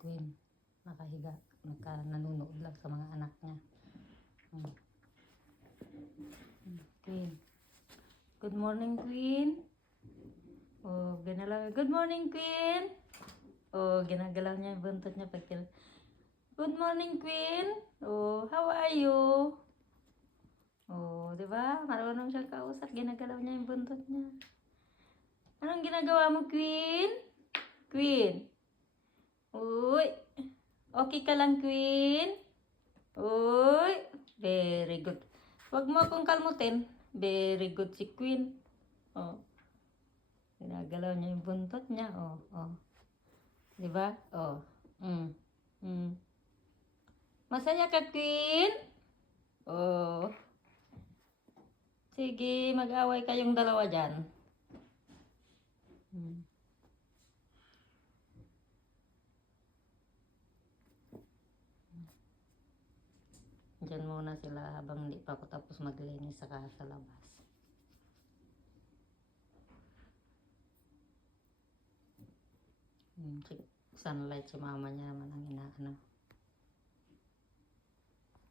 Queen. Nakahiga. Nanonood lang sa mga anak niya. Queen. Good morning, Queen. Oh, ginalaw. Good morning, Queen. Oh, ginagalaw niya yung buntot niya pag Good morning, Queen. Oh, how are you? Oh, di ba? Marunong siyang kausap. Ginagalaw niya yung buntot niya. Anong ginagawa mo, Queen? Queen. Uy. Okay ka lang, Queen? Uy. Very good. Huwag mo akong kalmutin. Very good si Queen. Oh. Ginagalaw niya yung buntot niya. Oh, oh. Di ba? Oh. Masaya ka, Queen? Oh. Sige, mag-away kayong dalawa dyan. Diyan muna sila habang hindi pa ako tapos maglinis sa labas. Sunlight si mama niya naman ang inaano.